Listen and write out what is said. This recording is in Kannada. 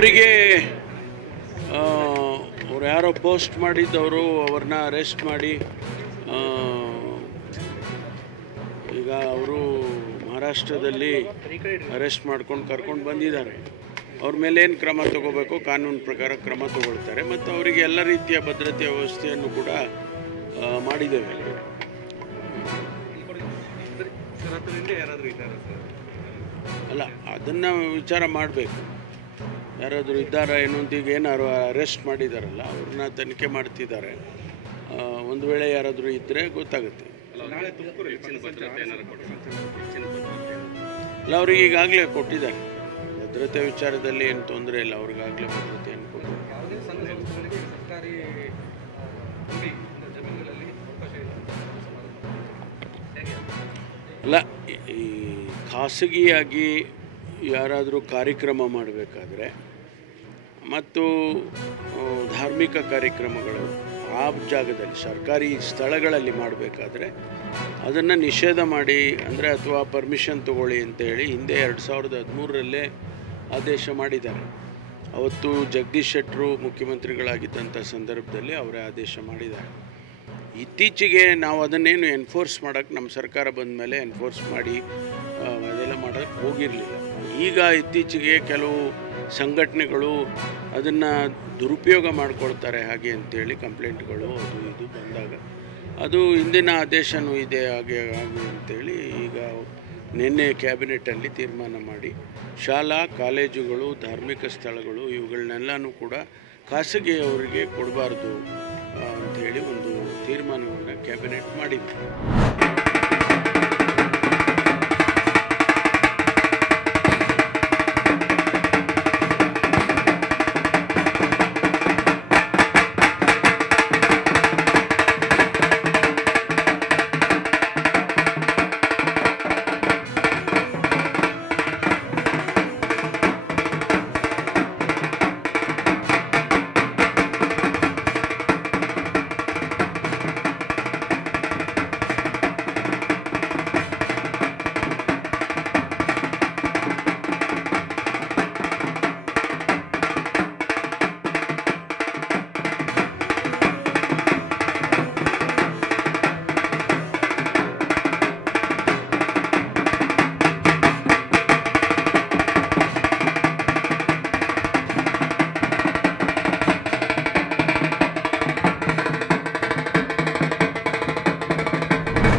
ಅವರಿಗೆ ಅವ್ರು ಯಾರೋ ಪೋಸ್ಟ್ ಮಾಡಿದ್ದವರು ಅವ್ರನ್ನ ಅರೆಸ್ಟ್ ಮಾಡಿ ಈಗ ಅವರು ಮಹಾರಾಷ್ಟ್ರದಲ್ಲಿ ಅರೆಸ್ಟ್ ಮಾಡ್ಕೊಂಡು ಕರ್ಕೊಂಡು ಬಂದಿದ್ದಾರೆ. ಅವ್ರ ಮೇಲೆ ಏನು ಕ್ರಮ ತಗೋಬೇಕು ಕಾನೂನು ಪ್ರಕಾರ ಕ್ರಮ ತಗೊಳ್ತಾರೆ. ಮತ್ತು ಅವರಿಗೆ ಎಲ್ಲ ರೀತಿಯ ಭದ್ರತೆಯ ವ್ಯವಸ್ಥೆಯನ್ನು ಕೂಡ ಮಾಡಿದ್ದೇವೆ. ಅಲ್ಲ, ಅದನ್ನು ವಿಚಾರ ಮಾಡಬೇಕು. ಯಾರಾದರೂ ಇದ್ದಾರಾ ಏನು ಅಂತ. ಈಗ ಏನಾರು ಅರೆಸ್ಟ್ ಮಾಡಿದಾರಲ್ಲ, ಅವ್ರನ್ನ ತನಿಖೆ ಮಾಡ್ತಿದ್ದಾರೆ. ಒಂದು ವೇಳೆ ಯಾರಾದರೂ ಇದ್ದರೆ ಗೊತ್ತಾಗುತ್ತೆ. ಅಲ್ಲ, ಅವ್ರಿಗೆ ಈಗಾಗಲೇ ಕೊಟ್ಟಿದ್ದಾರೆ. ಭದ್ರತೆ ವಿಚಾರದಲ್ಲಿ ಏನು ತೊಂದರೆ ಇಲ್ಲ. ಅವ್ರಿಗಾಗಲೇ ಭದ್ರತೆಯನ್ನು ಕೊಟ್ಟಿದ್ದಾರೆ. ಅಲ್ಲ, ಈ ಖಾಸಗಿಯಾಗಿ ಯಾರಾದರೂ ಕಾರ್ಯಕ್ರಮ ಮಾಡಬೇಕಾದ್ರೆ ಮತ್ತು ಧಾರ್ಮಿಕ ಕಾರ್ಯಕ್ರಮಗಳು ಆ ಜಾಗದಲ್ಲಿ ಸರ್ಕಾರಿ ಸ್ಥಳಗಳಲ್ಲಿ ಮಾಡಬೇಕಾದ್ರೆ ಅದನ್ನು ನಿಷೇಧ ಮಾಡಿ ಅಂದರೆ ಅಥವಾ ಪರ್ಮಿಷನ್ ತಗೊಳ್ಳಿ ಅಂತೇಳಿ ಹಿಂದೆ 2013ರಲ್ಲೇ ಆದೇಶ ಮಾಡಿದ್ದಾರೆ. ಅವತ್ತು ಜಗದೀಶ್ ಶೆಟ್ಟರು ಮುಖ್ಯಮಂತ್ರಿಗಳಾಗಿದ್ದಂಥ ಸಂದರ್ಭದಲ್ಲಿ ಅವರೇ ಆದೇಶ ಮಾಡಿದ್ದಾರೆ. ಇತ್ತೀಚೆಗೆ ನಾವು ಅದನ್ನೇನು ಎನ್ಫೋರ್ಸ್ ಮಾಡೋಕ್ಕೆ ನಮ್ಮ ಸರ್ಕಾರ ಬಂದ ಮೇಲೆ ಎನ್ಫೋರ್ಸ್ ಮಾಡಿ ಅದೆಲ್ಲ ಮಾಡೋಕ್ಕೆ ಹೋಗಿರಲಿಲ್ಲ. ಈಗ ಇತ್ತೀಚೆಗೆ ಕೆಲವು ಸಂಘಟನೆಗಳು ಅದನ್ನು ದುರುಪಯೋಗ ಮಾಡ್ಕೊಳ್ತಾರೆ ಹಾಗೆ ಅಂತೇಳಿ ಕಂಪ್ಲೇಂಟ್ಗಳು ಅದು ಇದು ಬಂದಾಗ ಅದು ಹಿಂದಿನ ಆದೇಶನೂ ಇದೆ ಹಾಗೆ ಅಂತೇಳಿ ಈಗ ನಿನ್ನೆ ಕ್ಯಾಬಿನೆಟಲ್ಲಿ ತೀರ್ಮಾನ ಮಾಡಿ ಶಾಲಾ ಕಾಲೇಜುಗಳು ಧಾರ್ಮಿಕ ಸ್ಥಳಗಳು ಇವುಗಳನ್ನೆಲ್ಲನೂ ಕೂಡ ಖಾಸಗಿಯವರಿಗೆ ಕೊಡಬಾರ್ದು ಅಂಥೇಳಿ ಒಂದು ತೀರ್ಮಾನವನ್ನು ಕ್ಯಾಬಿನೆಟ್ ಮಾಡಿದೆ.